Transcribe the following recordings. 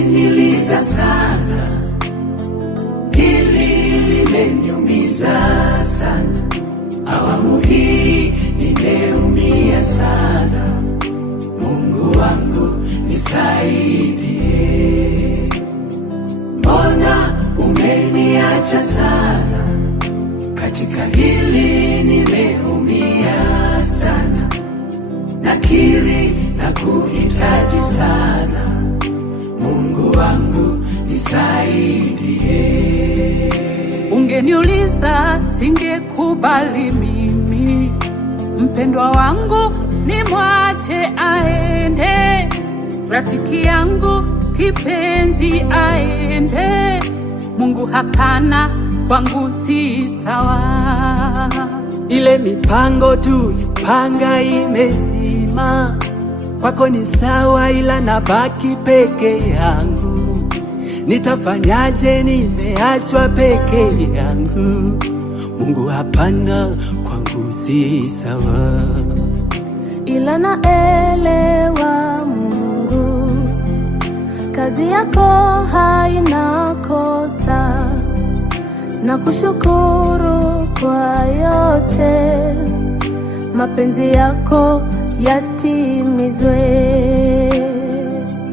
limeniliza sana, hili limeniumiza sana. Awamu hii nimeumia sana. Mungu wangu nisaidie. Mbona umeniacha sana? Katika hili nimeumia sana. Nakiri na kuhitaji sana. Mungu wangu nisaidie. Ungeniuliza singekubali mimi mpendwa wangu nimwache aende, rafiki yangu kipenzi aende. Mungu hapana, kwangu si sawa. Ile mipango tulipanga imezima, kwako ni sawa, ila nabaki peke yangu. Nitafanyaje? Nimeachwa peke yangu. Mungu hapana, kwangu si sawa. Ila naelewa Mungu, kazi yako haina kosa. Nakushukuru kwa yote, mapenzi yako yatimizwe.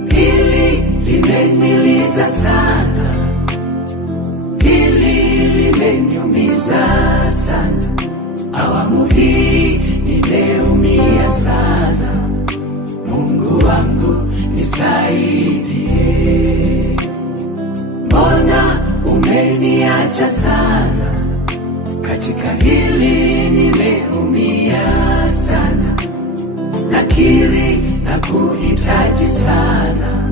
Hili limeniliza sana, hili limeniumiza sana. Awamu hii nimeumia sana. Mungu wangu nisaidie. Mbona umeniacha sana? Katika hili nimeumia sana. Nakiri na kuhitaji sana.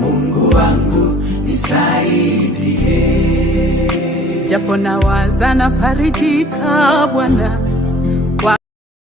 Mungu wangu nisaidie. Japo nawaza nafarijika Bwana,